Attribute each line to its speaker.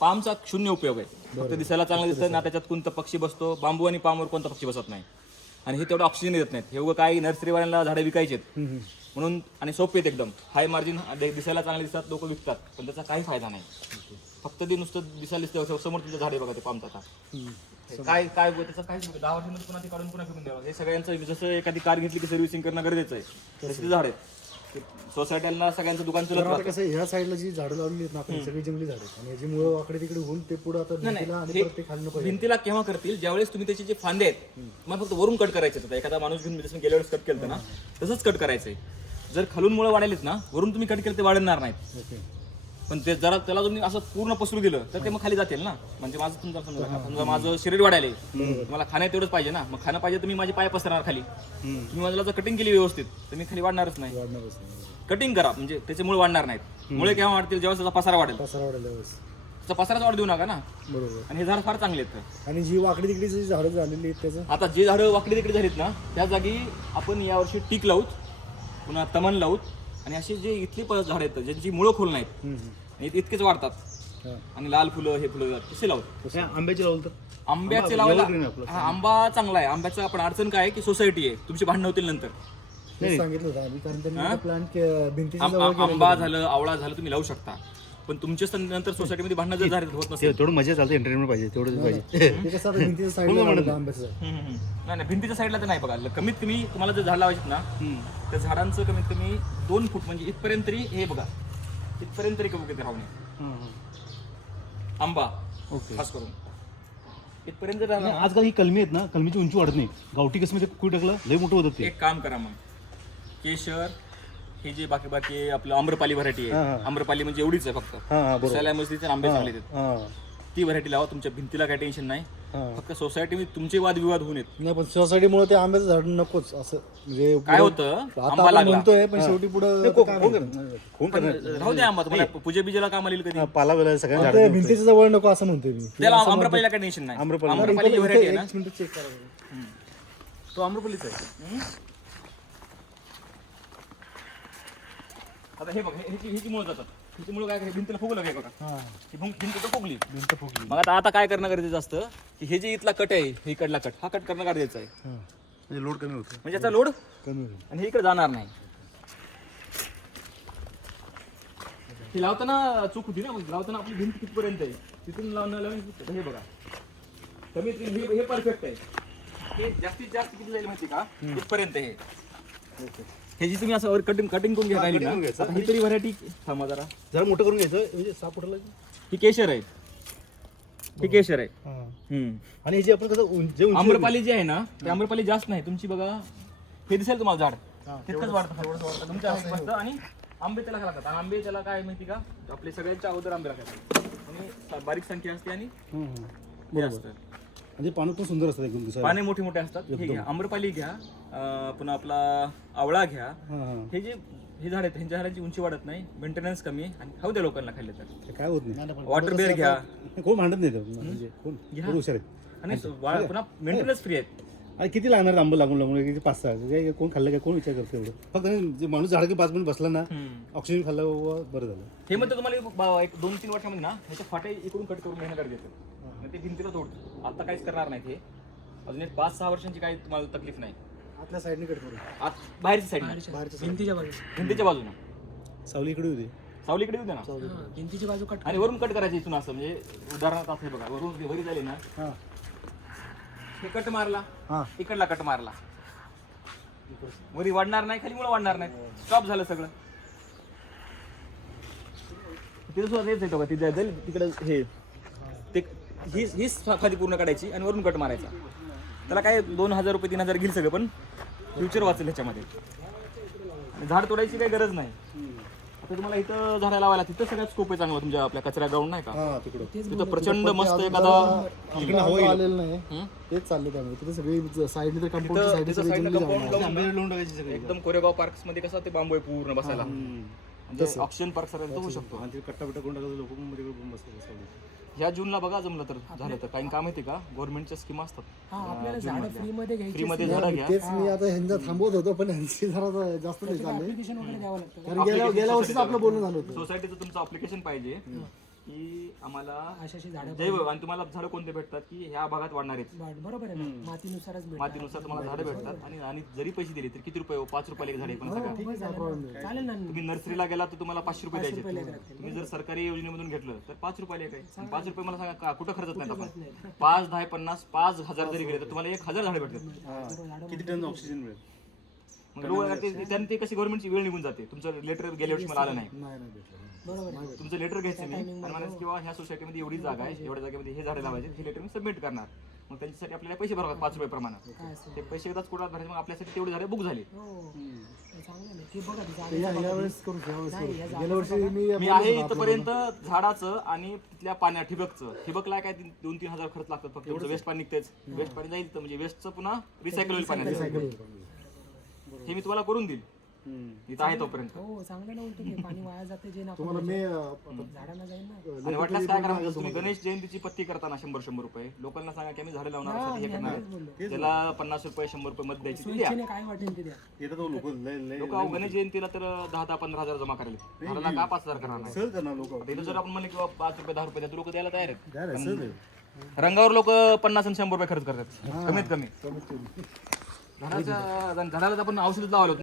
Speaker 1: पामचा शून्य उपयोग आहे. फक्त दिसायला चांगलं दिसतं ना त्याच्यात कोणता पक्षी बसतो बांबू आणि पामवर कोणता पक्षी बसत नाही. आणि हे तेवढं ऑक्सिजन देत नाहीत. हे उगं काही नर्सरीवाल्यांना झाडं विकायचे म्हणून आणि सोपे आहेत एकदम. हाय मार्जिन दिसायला चांगले दिसतात लोक विकतात. पण त्याचा काही फायदा नाही. फक्त ते नुसतं दिसायला दिसतं समोर तुमचं झाडे बघा ते पामचं आता. काय काय त्याचं काय दहा वर्षांमध्ये पुन्हा ते काढून पुन्हा फेकून द्यावं हे सगळ्यांचं जसं एखादी कार घेतली की सर्व्हिसिंग करणं गरजेचं आहे. तसे झाड आहेत. सोसायट्यांना सगळ्यांचं दुकान
Speaker 2: तर आता. कसं आहे, ह्या साईडला जी झाडं लावलेली आहेत ना आपण सगळी जंगली झाडं आहेत. आणि याची मुळं वाकडे तिकडे होऊन ते पुढे आता भिंतीला आणि परत ते खाली नको
Speaker 1: भिंतीला केव्हा करतील? ज्यावेळेस तुम्ही त्याचे जे फांदे आहेत मला फक्त वरून कट करायचे आहेत. एखादा माणूस घेऊन जसं गेल्या वेळेस कट केलं ना तसंच कट करायचंय. जर खालून मुळे वाढायलेत ना वरून तुम्ही कट केलं ते वाढणार नाहीत.
Speaker 2: ओके.
Speaker 1: पण ते जरा त्याला तुम्ही असं पूर्ण पसरू गेलं तर ते मग खाली जातील ना. म्हणजे माझं तुमचा समजा समजा माझं शरीर वाढायला. मला खाण्यात तेवढंच पाहिजे ना. मग खाणं पाहिजे तर मी माझे पाय पसरणार खाली. तुम्ही माझ्या जर कटिंग केली व्यवस्थित तर मी खाली वाढणारच नाही.
Speaker 2: वाढणारच नाही.
Speaker 1: कटिंग करा म्हणजे त्याचे मुळे वाढणार नाहीत. मुळे केव्हा वाढतील? जेव्हा त्याचा पसारा वाढेल.
Speaker 2: पसारा वाढायला वेळेस
Speaker 1: त्याचा पसाराच वाढ देऊ नका ना.
Speaker 2: बरोबर.
Speaker 1: आणि हे झाड फार चांगले आहेत.
Speaker 2: आणि जी वाकडी तिकडे जी झाडं झालेली आहेत त्याचं?
Speaker 1: आता जे झाडं वाकडी तिकडे झालीत ना त्या जागी आपण यावर्षी टीक लावूत पुन्हा तमन लावूत आणि असे जे इथली प- झाडं आहेत ज्यांची मुळं खोल नाहीत. आणि ते इतकेच वाढतात.
Speaker 2: हा.
Speaker 1: आणि लाल फुलं हे फुलं तसे लावत
Speaker 3: आंब्याची लावलं तर?
Speaker 1: आंब्याचे लावायला हा, आंबा चांगला आहे. आंब्याचं आपण अडचण काय आहे की सोसायटी आहे. तुमची भांडणं होतील नंतर.
Speaker 2: सांगितलं होतं आम्ही कारण त्यांनी प्लांट भिंतीच्या
Speaker 1: आम- आम- आंबा झालं आवळा झालं तुम्ही लावू शकता. पण तुमच्या सं- नंतर सोसायटीमध्ये भांडणं जर झाली होत नसेल.
Speaker 3: ते थोडं मजा चालते एंटरटेनमेंट पाहिजे तेवढंच पाहिजे.
Speaker 2: ते कसं आता भिंतीच्या साईडला लावलेलं आंब्याचं झाड.
Speaker 1: हम्म, हम्म, हम्म. नाही नाही भिंतीच्या साईडला तर नाही बघा. कमीत कमी तुम्हाला जर झाड लावायचे ना त्या झाडांचं कमीत कमी दोन फूट म्हणजे इथपर्यंत तरी हे बघा. इथपर्यंत तरी कमी राहू नये. आंबा
Speaker 3: ओके.
Speaker 1: खास करून. इथपर्यंत जर राहिला ना,
Speaker 3: आजकाल ही कलमी आहेत ना कलमीची उंची वाढत नाही. गावठी कसं ते कुठे टाकलं? लय मोठं होतं ते.
Speaker 1: एक काम करा मग. केशर हे जे बाकी बाकी आपलं आम्रपाली व्हरायटी
Speaker 3: हा,
Speaker 1: आहे.
Speaker 3: हा.
Speaker 1: आम्रपाली म्हणजे एवढीच आहे फक्त.
Speaker 3: हा हा बरोबर.
Speaker 1: दिसायला मस्तीचे आंबे चांगले आहेत
Speaker 3: हा.
Speaker 1: ती व्हरायटी लावा तुमच्या भिंतीला काही टेन्शन नाही.
Speaker 3: हा.
Speaker 1: फक्त सोसायटीमध्ये तुमचे वादविवाद होऊन येत.
Speaker 2: नाही पण सोसायटीमुळे ते आंब्याचं झाड नकोच असं. म्हणजे
Speaker 1: काय
Speaker 2: पुढं-
Speaker 1: होतं?
Speaker 2: आता
Speaker 1: आंबा
Speaker 2: आपण
Speaker 1: लागला.
Speaker 2: म्हणतोय पण शेवटी पुढे
Speaker 3: करणार?
Speaker 1: राहू द्या आंबा तुम्हाला पूजे बिजेला काम येईल कधी?
Speaker 3: पाला वेळा सगळ्या
Speaker 2: भिंतीच्या जवळ नको असं म्हणतोय मी.
Speaker 1: त्याला आम्रपालीला काही टेन्शन नाही.
Speaker 3: आम्रपाली.
Speaker 1: आम्रपाली व्हरायटी आहे ना?
Speaker 2: एक मिनिट चेक करा.
Speaker 1: तो आम्रपालीचा आहे. आता हे बघ हे- ह्याची ह्याची मुळे जातात. ह्याची मुळे काय भिंतीला फुगलं काय बघा?
Speaker 2: हा.
Speaker 1: ही भिंत भिंत तर फुगली.
Speaker 2: भिंत फुगली.
Speaker 1: मग आता आता काय करणं गरजेचं असतं? की हे जे इथला कट आहे हे इकडला कट हा कट करणं गरजेचं आहे.
Speaker 2: हा.
Speaker 3: म्हणजे लोड कमी होतं.
Speaker 1: म्हणजे याचा लोड
Speaker 2: कमी होईल.
Speaker 1: आणि हे इकडे जाणार नाही. हे लावताना चूक होती ना मग लावताना आपली भिंत कितपर्यंत आहे? तिथून लावणं लावून हे बघा. कमीत कमी हे- हे परफेक्ट आहे. हे जास्तीत जास्त किती जाईल माहिती का? इथपर्यंत हे. हे जी तुम्ही असं कटिंग कटिंग करून घ्या राहिली ना.
Speaker 3: करून घ्यायचं.
Speaker 1: आता ही तरी व्हरायटी थांबा जरा.
Speaker 3: जरा मोठं करून घ्यायचं म्हणजे सापडलं
Speaker 1: ही केशर आहे. ही केशर आहे.
Speaker 2: हा.
Speaker 1: हम्म.
Speaker 3: आणि हे जे आपण कसं उं- जे उंची
Speaker 1: आम्रपाली जी आहे ना ते आम्रपाली जास्त नाही. तुमची बघा हे दिसेल तुम्हाला झाड. तितकंच वाढतं तुमच्या हातात आणि आंबे त्याला काय लागतात. आणि आंबे त्याला काय माहिती का? आपले सगळ्यांच्या अगोदर आंबे लागतात आणि बारीक संख्या असते आणि.
Speaker 3: हे
Speaker 1: असतं.
Speaker 3: म्हणजे पानं पण सुंदर असतात एकदम दिसायला.
Speaker 1: पाने मोठे मोठे असतात हे घ्या आम्रपाली घ्या. अं, पुन्हा आपला आवळा घ्या.
Speaker 3: हा हा.
Speaker 1: हे जे हे झाड आहेत ह्यांच्या झाडाची उंची वाढत नाही. मेंटेनन्स कमी आहे आणि खाऊ द्या लोकांना खाल्ले तर.
Speaker 3: ते काय होत नाही.
Speaker 1: वॉटर बेअर घ्या.
Speaker 3: कोण भांडत नाही ते. म्हणजे कोण? हुशार आहेत.
Speaker 1: आणि वा- पुन्हा मेंटेनन्स फ्री आहेत.
Speaker 3: आणि किती लागणार आंबं लागून लागून? किती पाच सहा? काय कोण खाल्लं काय? कोण विचार करतो एवढं? फक्त जे माणूस झाड की पाच मिनिट बसला ना
Speaker 1: हम्म.
Speaker 3: ऑक्सिजन खाल्लं बाबा बरं झालं.
Speaker 1: हे म्हणतो तुम्हाला एक बा- एक दोन तीन वर्षामध्ये ना ह्याच्या फाटे इकडून कट करून घेणं गरजेचं आहे. आणि ते भिंतीला तोडतो आता काहीच करणार नाहीत हे अजून एक पाच सहा वर्षांची काही तुम्हाला तकलीफ नाही.
Speaker 2: आतल्या साईडने कट करू.
Speaker 1: आत बाहेरची साईड
Speaker 2: बाहेरच्या भिंतीच्या बाजूला
Speaker 1: भिंतीच्या बाजूने.
Speaker 3: सावली इकडे होती.
Speaker 1: सावलीकडे येऊ दे ना?
Speaker 2: भिंतीची बाजू कट
Speaker 1: आणि वरून कट करायची इथून असं म्हणजे उदाहरणार्थ असं हे बघा वरून वरी झाली ना
Speaker 2: हा.
Speaker 1: हे कट मारला.
Speaker 2: हा.
Speaker 1: इकडला कट मारला. वरी वाढणार नाही खाली मुळे वाढणार नाही. स्टॉप झालं सगळं. तिथं सुद्धा तेच येतो का तिथे तिकडे हे. ही हीच खाली पूर्ण काढायची आणि वरून कट मारायचा. त्याला काय दोन हजार रुपये तीन हजार घेईल सगळं पण फ्युचर वाचेल ह्याच्यामध्ये. झाड तोडायची काही गरज नाही. आता तुम्हाला इथं झाडं लावायला तिथं सगळ्यात स्कोप आहे चांगला तुमच्या आपल्या कचरा ग्राउंड नाही का?
Speaker 2: हा तिकडं.
Speaker 1: तिथं प्रचंड मस्त एखादा
Speaker 2: तिकडे हवा आलेलं नाही? तेच चाललं त्यामुळे. तिथे सगळी साईडने तर कंपाऊंड
Speaker 1: तिथं तिथं compound लावून एकदम कोरेगाव पार्क्समध्ये कसं ते बांबू आहे पूर्ण बसायला. म्हणजे ऑक्सिजन पार्क सगळ्यांचा होऊ शकतो.
Speaker 3: आणि ते कट्टा बिट्टा टाकायचं लोक बसतात. सावलीत.
Speaker 1: ह्या जूनला बघा जमलं तर झालं तर. काही काय माहिती का? गव्हर्नमेंटच्या स्कीम असतात. फ्री मध्ये झाडं घ्या.
Speaker 2: तेच मी आता ह्यांना थांबवत होतो पण ह्यांची जरा जास्त नाही चाललंय कारण गेल्या गेल्या वर्षीच आपलं बोलणं झालं होतं.
Speaker 1: सोसायटीचं तुमचं अप्लिकेशन पाहिजे की आम्हाला
Speaker 4: झाडं
Speaker 1: जैव आणि तुम्हाला झाडं कोणते भेटतात? की ह्या भागात वाढणार आहेत
Speaker 4: वाढ- बरोबर आहे ना. मातीनुसारच भेटतात.
Speaker 1: मातीनुसार तुम्हाला झाडं भेटतात. आणि आणि जरी पैसे दिले तर किती रुपये हो? पाच रुपयाला एक झाड आहे पण
Speaker 4: हो, चालेल ना. चालेल ना.
Speaker 1: तुम्ही नर्सरीला गेला तर तुम्हाला पाचशे रुपये द्यायचे.
Speaker 4: लागतील.
Speaker 1: तुम्ही जर सरकारी योजनेमधून घेतलं तर पाच रुपयाला एक आहे. आणि पाच रुपये मला सांगा का? कुठं खर्चत नाही आपण? पाच दहा पन्नास पाच हजार जरी गेले तर तुम्हाला एक हजार झाडे भेटतात.
Speaker 3: हा. किती टन ऑक्सिजन मिळेल?
Speaker 1: त्यांनी ते कशी गव्हर्नमेंटची वेळ निघून जाते. तुमचं लेटर गेल्या वर्षी मला आलं नाही.
Speaker 2: नाही नाही भेटलं.
Speaker 4: बरोबर आहे.
Speaker 1: तुमचं लेटर घ्यायचं मी. आणि म्हणायचं किंवा ह्या सोसायटीमध्ये एवढी जागा आहे एवढ्या जागेमध्ये हे झाडे लावायचे हे लेटर मी सबमिट करणार. मग त्यांच्यासाठी आपल्याला पैसे भरावे पाच रुपये प्रमाणे
Speaker 4: काय असेल
Speaker 1: ते पैसे एकदाच कुठं भरायचे मग आपल्यासाठी तेवढे झाडे बुक झाले.
Speaker 4: हो. ते चांगलं आहे. ते बघा ते
Speaker 2: ते या
Speaker 4: जागेचं
Speaker 2: या
Speaker 4: बघा.
Speaker 2: वेळेस करू या वेळेस
Speaker 4: नाही,
Speaker 2: करू.
Speaker 4: या
Speaker 2: गेल्या वर्षी मी
Speaker 1: मी आहे इथपर्यंत झाडाचं आणि तिथल्या पाण्या ठिबकचं. ठिबकला काय तीन- दोन तीन हजार खर्च लागतात फक्त. वेस्ट पाणी निघतेच. वेस्ट पाणी जाईल तर म्हणजे वेस्टचं पुन्हा रिसायकल होईल पाण्याचं हे मी तुम्हाला करून देईल. इथं आहे तोपर्यंत.
Speaker 4: हो चांगलं ना उलटं ते. पाणी वाया जाते जे ना आपण
Speaker 2: तुम्हाला मी अं,
Speaker 4: झाडांना जाईल ना.
Speaker 1: आणि वाटल्यास काय करा तुम्ही गणेश जयंतीची पत्ती करताना शंभर शंभर रुपये. लोकांना सांगा की आम्ही झाडे लावणार हे करणार. त्याला पन्नास रुपये शंभर रुपये मत द्यायची ती द्या
Speaker 4: इच्छेने काय वाटेल ते द्या
Speaker 3: येतात हो लोक लय लय
Speaker 1: लोक गणेश जयंतीला तर दहा दहा पंधरा हजार जमा करायला झाडाला का पाच हजार करणार नाही?
Speaker 3: सहज करणार लोक.
Speaker 1: आता इथं जर आपण म्हणलं किंवा पाच रुपये दहा रुपये लोक द्यायला तयार आहेत.
Speaker 3: सहज आहे.
Speaker 1: रंगावर लोक पन्नास आणि शंभर रुपये खर्च करतात. कमीत कमी. घराच्या घराला आपण औषध लावलं